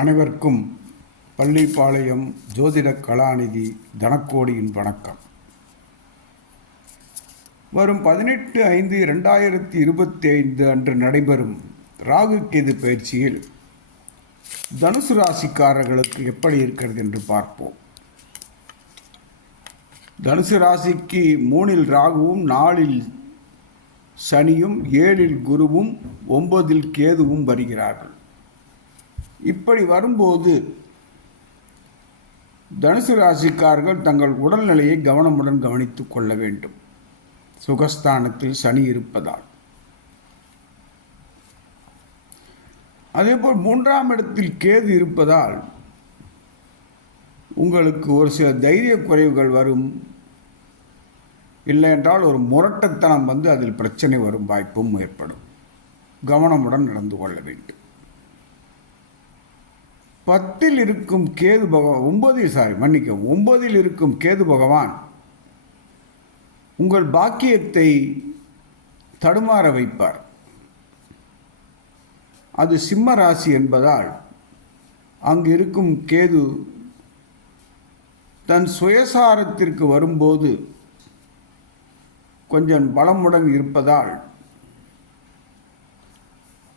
அனைவருக்கும் பள்ளிப்பாளையம் ஜோதிட கலாநிதி தனக்கோடியின் வணக்கம். வரும் பதினெட்டு ஐந்து ரெண்டாயிரத்தி இருபத்தி ஐந்து அன்று நடைபெறும் ராகு கேது பயிற்சியில் தனுசு ராசிக்காரர்களுக்கு எப்படி இருக்கிறது என்று பார்ப்போம். தனுசு ராசிக்கு மூணில் ராகுவும் நாலில் சனியும் ஏழில் குருவும் ஒன்பதில் கேதுவும் வருகிறார்கள். இப்படி வரும்போது தனுசு ராசிக்காரர்கள் தங்கள் உடல்நிலையை கவனமுடன் கவனித்துக் கொள்ள வேண்டும். சுகஸ்தானத்தில் சனி இருப்பதால். அதேபோல் மூன்றாம் இடத்தில் கேது இருப்பதால் உங்களுக்கு ஒரு சில தைரிய குறைவுகள் வரும். இல்லை என்றால் ஒரு முரட்டத்தனம் வந்து அதில் பிரச்சனை வரும் வாய்ப்பும் ஏற்படும். கவனமுடன் நடந்து கொள்ள வேண்டும். பத்தில் இருக்கும் கேது பகவான் ஒன்பதில் சாரி மன்னிக்கவும் ஒன்பதில் இருக்கும் கேது பகவான் உங்கள் பாக்கியத்தை தடுமாற வைப்பார். அது சிம்ம ராசி என்பதால் அங்கு இருக்கும் கேது தன் சுயசாரத்திற்கு வரும்போது கொஞ்சம் பலமுடன் இருப்பதால்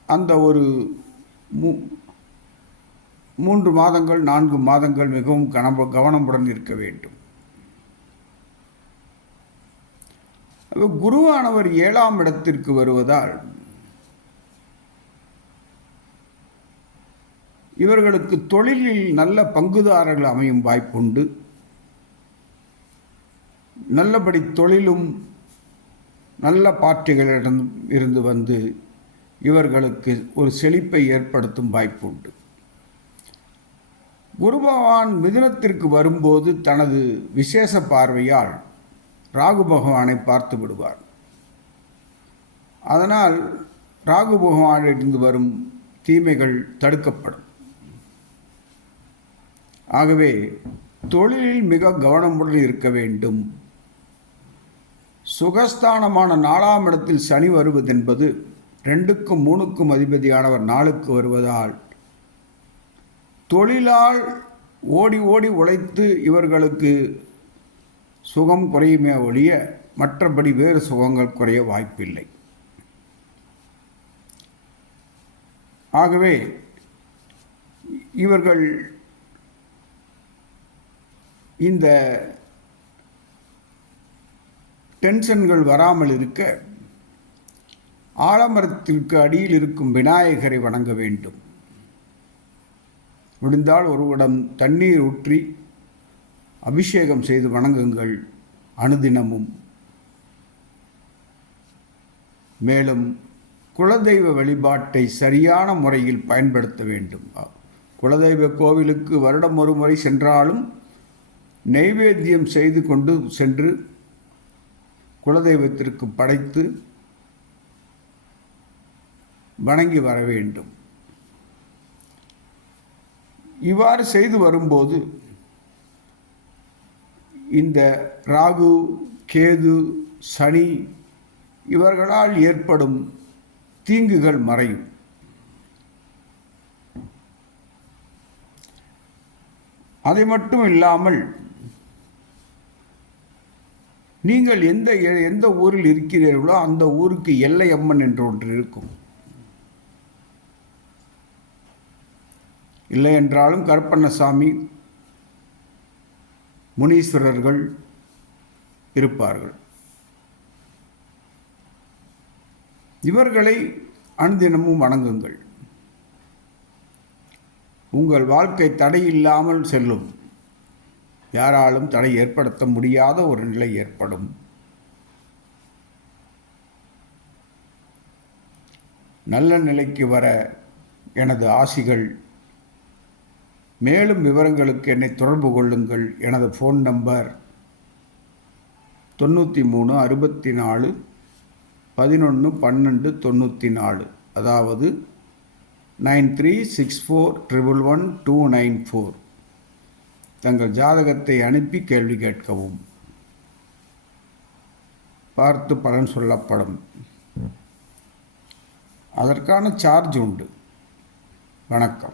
அந்த ஒரு மு மூன்று மாதங்கள் நான்கு மாதங்கள் மிகவும் கனம்ப கவனமுடன் இருக்க வேண்டும். குருவானவர் ஏழாம் இடத்திற்கு வருவதால் இவர்களுக்கு தொழிலில் நல்ல பங்குதாரர்கள் அமையும் வாய்ப்புண்டு. நல்லபடி தொழிலும் நல்ல பார்ட்டிகளிடம் இருந்து வந்து இவர்களுக்கு ஒரு செழிப்பை ஏற்படுத்தும் வாய்ப்புண்டு. குரு பகவான் மிதுனத்திற்கு வரும்போது தனது விசேஷ பார்வையால் ராகு பகவானை பார்த்து விடுவார். அதனால் ராகு பகவானிலிருந்து வரும் தீமைகள் தடுக்கப்படும். ஆகவே தொழிலில் மிக கவனமுடன் இருக்க வேண்டும். சுகஸ்தானமான நாலாம் இடத்தில் சனி வருவதென்பது ரெண்டுக்கும் மூணுக்கும் அதிபதியானவர் நாளுக்கு வருவதால் தொழிலால் ஓடி ஓடி உழைத்து இவர்களுக்கு சுகம் குறையுமே ஒழிய மற்றபடி வேறு சுகங்கள் குறைய வாய்ப்பில்லை. ஆகவே இவர்கள் இந்த டென்ஷன்கள் வராமல் இருக்க ஆலமரத்திற்கு அடியில் இருக்கும் விநாயகரை வணங்க வேண்டும். முடிந்தால் ஒருவிடம் தண்ணீர் ஊற்றி அபிஷேகம் செய்து வணங்குங்கள் அனுதினமும். மேலும் குலதெய்வ வழிபாட்டை சரியான முறையில் பயன்படுத்த வேண்டும். குலதெய்வ கோவிலுக்கு வருடம் ஒரு முறை சென்றாலும் நெய்வேத்தியம் செய்து கொண்டு சென்று குலதெய்வத்திற்கு படைத்து வணங்கி வர வேண்டும். இவ்வாறு செய்து வரும்போது இந்த ராகு கேது சனி இவர்களால் ஏற்படும் தீங்குகள் மறையும். அதை மட்டும் இல்லாமல் நீங்கள் எந்த எந்த ஊரில் இருக்கிறீர்களோ அந்த ஊருக்கு எல்லை அம்மன் என்று ஒன்று இருக்கும். இல்லை என்றாலும் கருப்பண்ணசாமி முனீஸ்வரர்கள் இருப்பார்கள். இவர்களை அனுதினமும் வணங்குங்கள். உங்கள் வாழ்க்கை தடையில்லாமல் செல்லும். யாராலும் தடை ஏற்படுத்த முடியாத ஒரு நிலை ஏற்படும். நல்ல நிலைக்கு வர எனது ஆசிகள் மேலும் விவரங்களுக்கு என்னை தொடர்பு கொள்ளுங்கள் எனது ஃபோன் நம்பர் தொண்ணூற்றி மூணு அறுபத்தி நாலு பதினொன்று பன்னெண்டு தொண்ணூற்றி நாலு அதாவது nine three six four triple one two nine four. தங்கள் ஜாதகத்தை அனுப்பி கேள்வி கேட்கவும். பார்த்து பலன் சொல்லப்படும். அதற்கான சார்ஜ் உண்டு. வணக்கம்.